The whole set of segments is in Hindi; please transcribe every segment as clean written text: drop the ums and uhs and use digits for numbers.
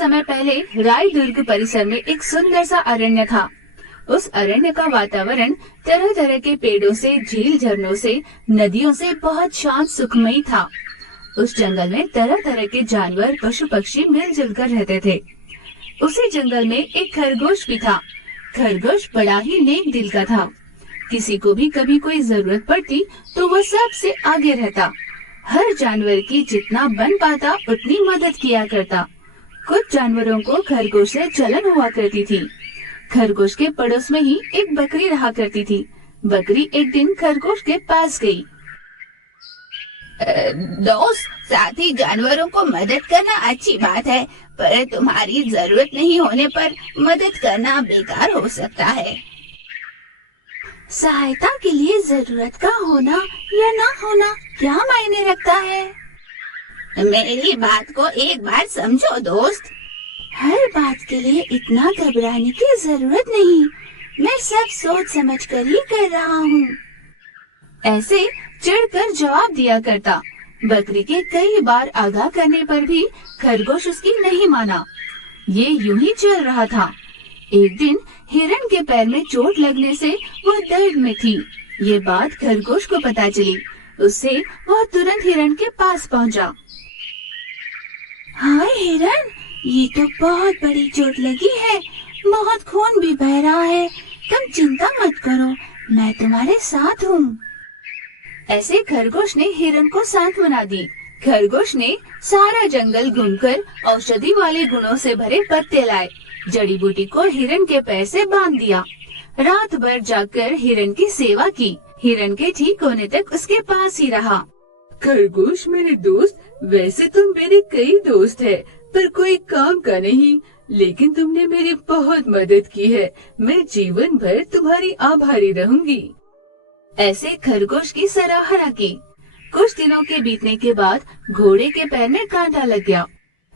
समय पहले रायदुर्ग परिसर में एक सुंदर सा अरण्य था। उस अरण्य का वातावरण तरह तरह के पेड़ों से, झील झरनों से, नदियों से बहुत शांत सुखमयी था। उस जंगल में तरह तरह के जानवर, पशु पक्षी मिलजुल कर रहते थे। उसी जंगल में एक खरगोश भी था। खरगोश बड़ा ही नेक दिल का था। किसी को भी कभी कोई जरूरत पड़ती तो वो सबसे आगे रहता। हर जानवर की जितना बन पाता उतनी मदद किया करता। कुछ जानवरों को खरगोश से जलन हुआ करती थी। खरगोश के पड़ोस में ही एक बकरी रहा करती थी। बकरी एक दिन खरगोश के पास गई। दोस्त, साथी जानवरों को मदद करना अच्छी बात है, पर तुम्हारी जरूरत नहीं होने पर मदद करना बेकार हो सकता है। सहायता के लिए जरूरत का होना या ना होना क्या मायने रखता है? मेरी बात को एक बार समझो दोस्त। हर बात के लिए इतना घबराने की जरूरत नहीं। मैं सब सोच समझ कर ही कर रहा हूँ। ऐसे चिढ़कर जवाब दिया करता। बकरी के कई बार आगाह करने पर भी खरगोश उसकी नहीं माना। ये यूं ही चल रहा था। एक दिन हिरण के पैर में चोट लगने से वह दर्द में थी। ये बात खरगोश को पता चली। उससे वह तुरंत हिरण के पास पहुंचा। हाय हिरण, ये तो बहुत बड़ी चोट लगी है। बहुत खून भी बह रहा है। तुम चिंता मत करो, मैं तुम्हारे साथ हूँ। ऐसे खरगोश ने हिरण को सांत्वना दी। खरगोश ने सारा जंगल घूमकर औषधि वाले गुणों से भरे पत्ते लाए। जड़ी बूटी को हिरण के पैर से बांध दिया। रात भर जाकर हिरण की सेवा की। हिरण के ठीक होने तक उसके पास ही रहा। खरगोश मेरे दोस्त, वैसे तो मेरे कई दोस्त हैं, पर कोई काम का नहीं। लेकिन तुमने मेरी बहुत मदद की है। मैं जीवन भर तुम्हारी आभारी रहूंगी। ऐसे खरगोश की सराहना की। कुछ दिनों के बीतने के बाद घोड़े के पैर में कांटा लग गया,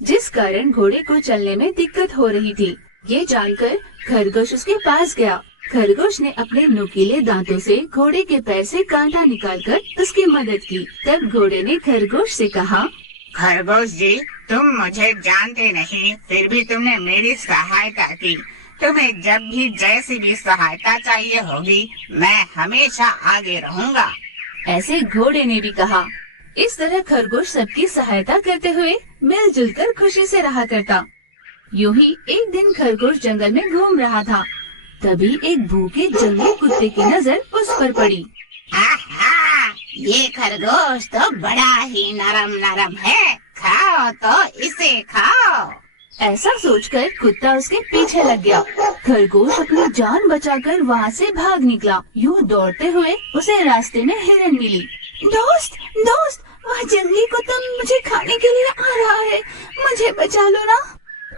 जिस कारण घोड़े को चलने में दिक्कत हो रही थी। ये जानकर खरगोश उसके पास गया। खरगोश ने अपने नुकीले दांतों से घोड़े के पैर से कांटा निकालकर उसकी मदद की। तब घोड़े ने खरगोश से कहा, खरगोश जी, तुम मुझे जानते नहीं, फिर भी तुमने मेरी सहायता की। तुम्हें जब भी जैसी भी सहायता चाहिए होगी, मैं हमेशा आगे रहूंगा। ऐसे घोड़े ने भी कहा। इस तरह खरगोश सबकी सहायता करते हुए मिलजुल कर खुशी से रहा करता। यूं ही एक दिन खरगोश जंगल में घूम रहा था। तभी एक भूखे जंगली कुत्ते की नजर उस पर पड़ी। आहा, ये खरगोश तो बड़ा ही नरम नरम है। खाओ तो इसे खाओ। ऐसा सोचकर कुत्ता उसके पीछे लग गया। खरगोश अपनी जान बचाकर वहाँ से भाग निकला। यूं दौड़ते हुए उसे रास्ते में हिरण मिली। दोस्त, दोस्त, वह जंगली कुत्ता मुझे खाने के लिए आ रहा है। मुझे बचा लो ना।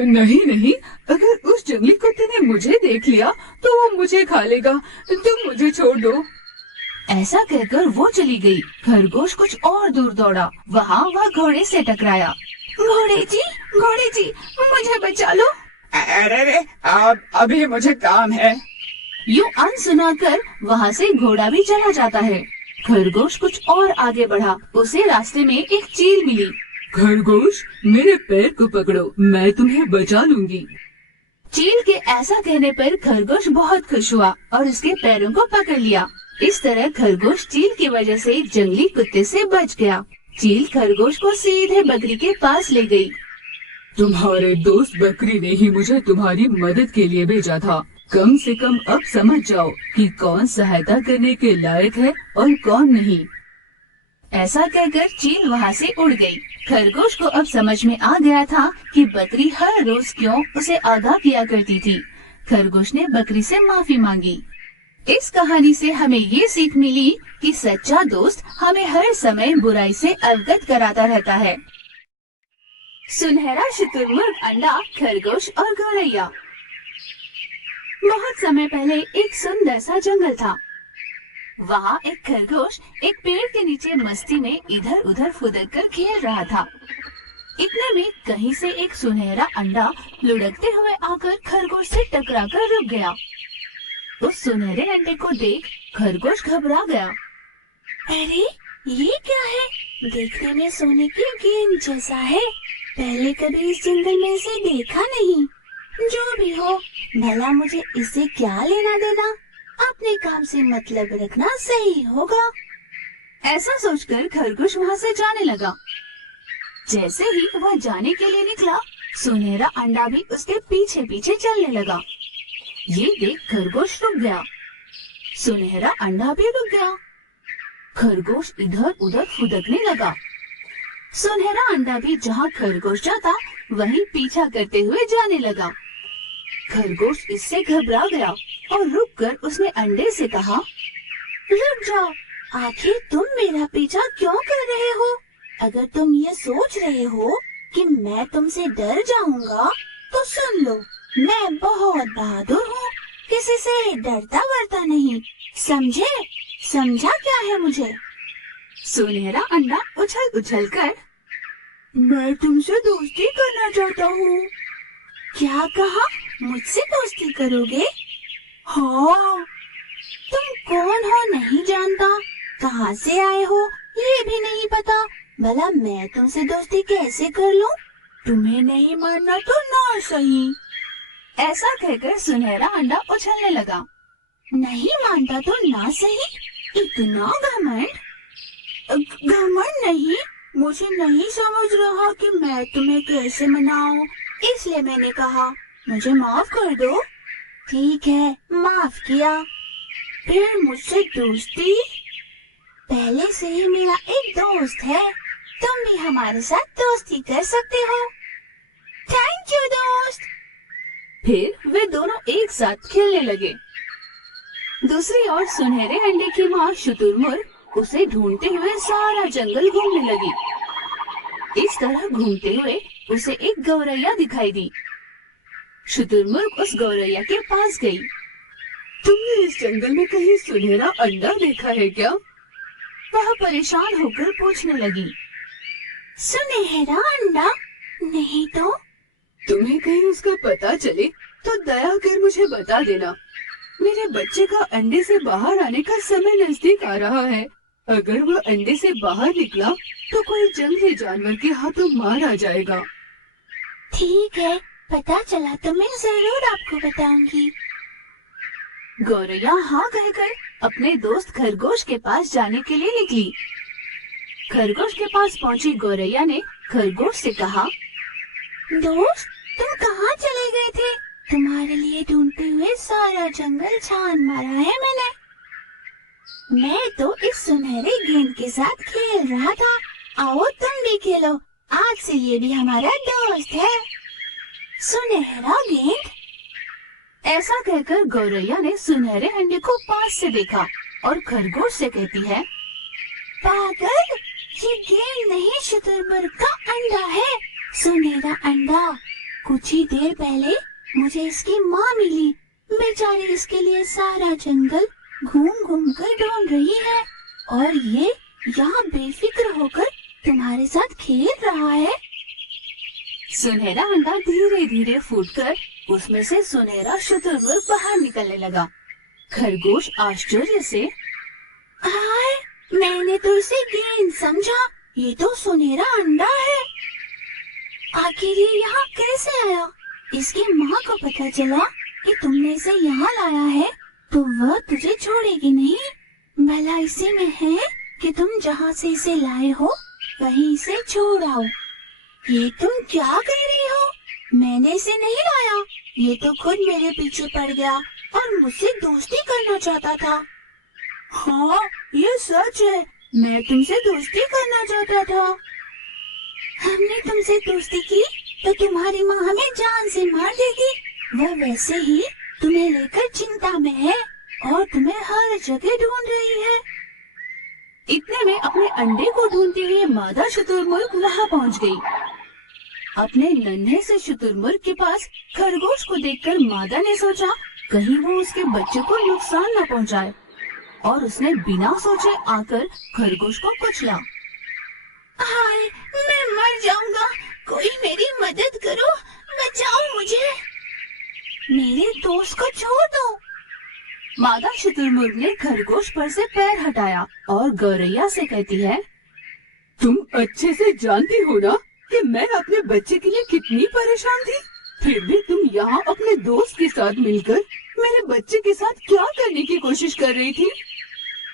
नहीं नहीं, अगर उस जंगली कुत्ते ने मुझे देख लिया तो वो मुझे खा लेगा। तुम मुझे छोड़ दो। ऐसा कहकर वो चली गई। खरगोश कुछ और दूर दौड़ा। वहाँ वह घोड़े से टकराया। घोड़े जी, मुझे बचा लो। अरे अभी मुझे काम है। यूं अनसुना कर वहाँ से घोड़ा भी चला जाता है। खरगोश कुछ और आगे बढ़ा। उसे रास्ते में एक चील मिली। खरगोश, मेरे पैर को पकड़ो, मैं तुम्हें बचा लूंगी। चील के ऐसा कहने पर खरगोश बहुत खुश हुआ और उसके पैरों को पकड़ लिया। इस तरह खरगोश चील की वजह से जंगली कुत्ते से बच गया। चील खरगोश को सीधे बकरी के पास ले गई। तुम्हारे दोस्त बकरी ने ही मुझे तुम्हारी मदद के लिए भेजा था। कम से कम अब समझ जाओ कि कौन सहायता करने के लायक है और कौन नहीं। ऐसा कहकर चील वहाँ से उड़ गई। खरगोश को अब समझ में आ गया था कि बकरी हर रोज क्यों उसे आगाह किया करती थी। खरगोश ने बकरी से माफी मांगी। इस कहानी से हमें ये सीख मिली कि सच्चा दोस्त हमें हर समय बुराई से अवगत कराता रहता है। सुनहरा शुतुरमुर्ग, अंडा, खरगोश और गौरैया। बहुत समय पहले एक सुंदर सा जंगल था। वहाँ एक खरगोश एक पेड़ के नीचे मस्ती में इधर उधर फुदक कर खेल रहा था। इतने में कहीं से एक सुनहरा अंडा लुढ़कते हुए आकर खरगोश से टकराकर रुक गया। उस सुनहरे अंडे को देख खरगोश घबरा गया। अरे ये क्या है? देखने में सोने की गेंद जैसा है। पहले कभी इस जंगल में इसे देखा नहीं। जो भी हो, भला मुझे इससे क्या लेना देना, अपने काम से मतलब रखना सही होगा। ऐसा सोचकर खरगोश वहाँ से जाने लगा। जैसे ही वह जाने के लिए निकला, सुनहरा अंडा भी उसके पीछे पीछे चलने लगा। ये देख खरगोश रुक गया। सुनहरा अंडा भी रुक गया। खरगोश इधर उधर फुदकने लगा। सुनहरा अंडा भी जहाँ खरगोश जाता वहीं पीछा करते हुए जाने लगा। खरगोश इससे घबरा गया और रुककर उसने अंडे से कहा, रुक जाओ, आखिर तुम मेरा पीछा क्यों कर रहे हो? अगर तुम ये सोच रहे हो कि मैं तुमसे डर जाऊंगा, तो सुन लो, मैं बहुत बहादुर हूँ, किसी से डरता वरता नहीं, समझे? समझा क्या है मुझे? सुनहरा अंडा उछल उछल कर, मैं तुमसे दोस्ती करना चाहता हूँ। क्या कहा? मुझसे दोस्ती करोगे? हाँ। तुम कौन हो नहीं जानता, कहाँ से आए हो ये भी नहीं पता, भला मैं तुमसे दोस्ती कैसे कर लूं? तुम्हें नहीं मानना तो ना सही। ऐसा कहकर सुनहरा अंडा उछलने लगा। नहीं मानता तो ना सही? इतना घमंड? घमंड नहीं, मुझे नहीं समझ रहा कि मैं तुम्हें कैसे मनाऊं, इसलिए मैंने कहा मुझे माफ कर दो। ठीक है, माफ किया। फिर मुझसे दोस्ती? पहले से ही मेरा एक दोस्त है, तुम भी हमारे साथ दोस्ती कर सकते हो। थैंक यू दोस्त। फिर वे दोनों एक साथ खेलने लगे। दूसरी ओर सुनहरे अंडे की माँ शुतुरमुर्ग उसे ढूंढते हुए सारा जंगल घूमने लगी। इस तरह घूमते हुए उसे एक गौरैया दिखाई दी। शुतुरमुर्ग उस गौरैया के पास गई। तुमने इस जंगल में कहीं सुनहरा अंडा देखा है क्या? वह परेशान होकर पूछने लगी। सुनहरा अंडा? नहीं तो। तुम्हें कहीं उसका पता चले तो दया कर मुझे बता देना। मेरे बच्चे का अंडे से बाहर आने का समय नजदीक आ रहा है। अगर वह अंडे से बाहर निकला तो कोई जंगली जानवर के हाथों मारा जाएगा। ठीक है, पता चला तो मैं जरूर आपको बताऊंगी। गौरैया हाँ कहकर अपने दोस्त खरगोश के पास जाने के लिए निकली। खरगोश के पास पहुंची गौरैया ने खरगोश से कहा, दोस्त, तुम कहाँ चले गए थे? तुम्हारे लिए ढूंढते हुए सारा जंगल छान मारा है मैंने। मैं तो इस सुनहरे गेंद के साथ खेल रहा था। आओ तुम भी खेलो, आज से ये भी हमारा दोस्त है। सुनहरा गेंद? ऐसा कहकर गौरैया ने सुनहरे अंडे को पास से देखा और खरगोश से कहती है, पागल, ये गेंद नहीं शुतुरमुर्ग का अंडा है, सुनहरा अंडा। कुछ ही देर पहले मुझे इसकी माँ मिली, बेचारी इसके लिए सारा जंगल घूम घूम कर ढूंढ रही है और ये यहाँ बेफिक्र होकर तुम्हारे साथ खेल रहा है। सुनहरा अंडा धीरे धीरे फूटकर उसमें से सुनहरा शुतुरमुर्ग बाहर निकलने लगा। खरगोश आश्चर्य से, हाय, मैंने तो इसे गेंद समझा, ये तो सुनहरा अंडा है। आखिर ये यहाँ कैसे आया? इसकी माँ को पता चला कि तुमने इसे यहाँ लाया है तो वह तुझे छोड़ेगी नहीं। भला इसी में है कि तुम जहाँ से इसे लाए हो वहीं इसे छोड़ आओ। ये तुम क्या कह रही हो? मैंने इसे नहीं लाया, ये तो खुद मेरे पीछे पड़ गया और मुझसे दोस्ती करना चाहता था। हाँ, ये सच है, मैं तुमसे दोस्ती करना चाहता था। हमने तुमसे दोस्ती की तो तुम्हारी माँ हमें जान से मार देगी। वह वैसे ही तुम्हें लेकर चिंता में है और तुम्हें हर जगह ढूंढ रही है। इतने में अपने अंडे को ढूंढते हुए मादा शुतुरमुर्ग वहाँ पहुँच गई। अपने नन्हे से शुतुरमुर्ग के पास खरगोश को देखकर मादा ने सोचा कहीं वो उसके बच्चे को नुकसान न पहुँचाए और उसने बिना सोचे आकर खरगोश को कुचला। हाय, मैं मर जाऊंगा, कोई मेरी मदद करो, बचाओ मुझे। मेरे दोस्त को छोड़ दो। मादा शुतुरमुर्ग ने खरगोश पर से पैर हटाया और गौरैया से कहती है, तुम अच्छे से जानती हो ना कि मैं अपने बच्चे के लिए कितनी परेशान थी, फिर भी तुम यहाँ अपने दोस्त के साथ मिलकर मेरे बच्चे के साथ क्या करने की कोशिश कर रही थी।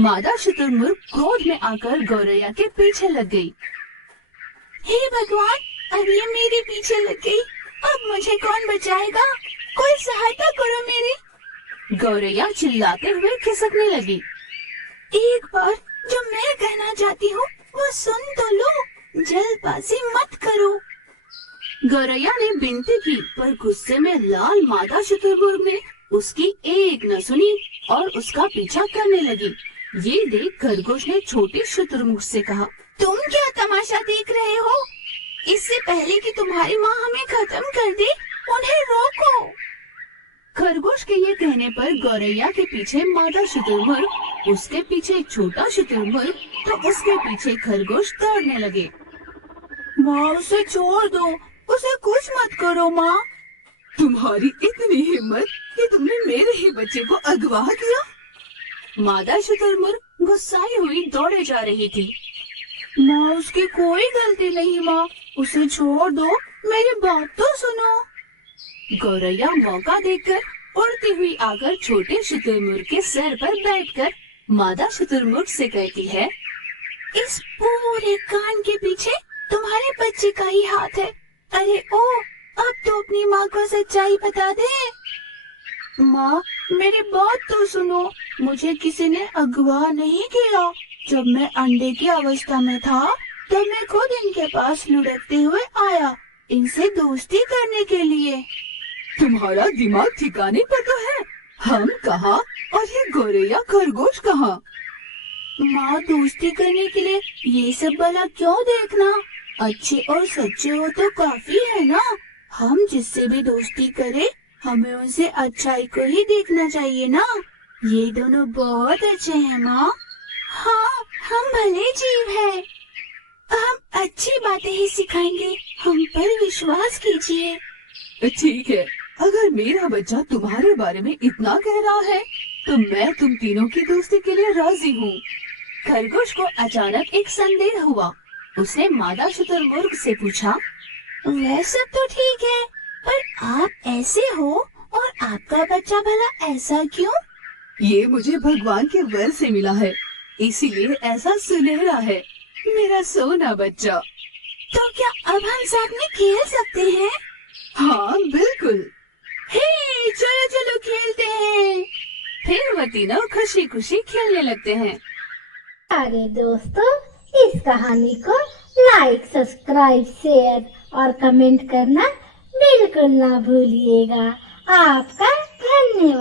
मादा शुतुरमुर्ग क्रोध में आकर गौरैया के पीछे लग गई। हे भगवान, अब ये मेरे पीछे लग गई। अब मुझे कौन बचाएगा? कोई सहायता करो मेरी। गौरैया चिल्लाते हुए खिसकने लगी। एक बार जो मैं कहना चाहती हूँ वो सुन तो लो, जल्दबाजी मत करो। गौरैया ने विनती की, पर गुस्से में लाल मादा शुतुरमुर्ग ने उसकी एक न सुनी और उसका पीछा करने लगी। ये देख खरगोश ने छोटे शुतुरमुर्ग से कहा, तुम क्या तमाशा देख रहे हो? इससे पहले कि तुम्हारी माँ हमें खत्म कर दे, उन्हें रोको। खरगोश के ये कहने पर गौरैया के पीछे मादा शुतुरमुर्ग, उसके पीछे छोटा शुतुरमुर्ग, तो उसके पीछे खरगोश दौड़ने लगे। माँ, उसे छोड़ दो, उसे कुछ मत करो माँ। तुम्हारी इतनी हिम्मत कि तुमने मेरे ही बच्चे को अगवा किया। मादा शुतुरमुर्ग गुस्साई हुई दौड़े जा रही थी। माँ, उसकी कोई गलती नहीं माँ, उसे छोड़ दो, मेरी बात तो सुनो। गौरैया मौका देखकर उड़ती हुई आकर छोटे शुतुरमुर्ग के सर पर बैठकर मादा शुतुरमुर्ग से कहती है, इस पूरे कांड के पीछे तुम्हारे बच्चे का ही हाथ है। अरे ओ, अब तो अपनी माँ को सच्चाई बता दे। माँ, मेरी बात तो सुनो, मुझे किसी ने अगवा नहीं किया। जब मैं अंडे की अवस्था में था तब मैं खुद इनके पास लुढ़कते हुए आया, इनसे दोस्ती करने के लिए। तुम्हारा दिमाग ठिकाने पर तो है। हम कहाँ और ये गौरैया खरगोश कहाँ? माँ, दोस्ती करने के लिए ये सब भला क्यों देखना? अच्छे और सच्चे हो तो काफी है ना। हम जिससे भी दोस्ती करें, हमें उनसे अच्छाई को ही देखना चाहिए ना। ये दोनों बहुत अच्छे हैं माँ। हाँ, हम भले जीव हैं। हम अच्छी बातें ही सिखाएंगे, हम पर विश्वास कीजिए। ठीक है, अगर मेरा बच्चा तुम्हारे बारे में इतना कह रहा है तो मैं तुम तीनों की दोस्ती के लिए राजी हूँ। खरगोश को अचानक एक संदेह हुआ। उसने मादा शुतुरमुर्ग से पूछा, वह सब तो ठीक है, पर आप ऐसे हो और आपका बच्चा भला ऐसा क्यों? ये मुझे भगवान के वर से मिला है, इसीलिए ऐसा सुनहरा है, मेरा सोना बच्चा। तो क्या अब हम साथ में खेल सकते हैं? हाँ बिल्कुल। हे, चलो चलो खेलते हैं। फिर वह तीनों खुशी खुशी खेलने लगते हैं। अरे दोस्तों, इस कहानी को लाइक, सब्सक्राइब, शेयर और कमेंट करना बिल्कुल ना भूलिएगा। आपका धन्यवाद।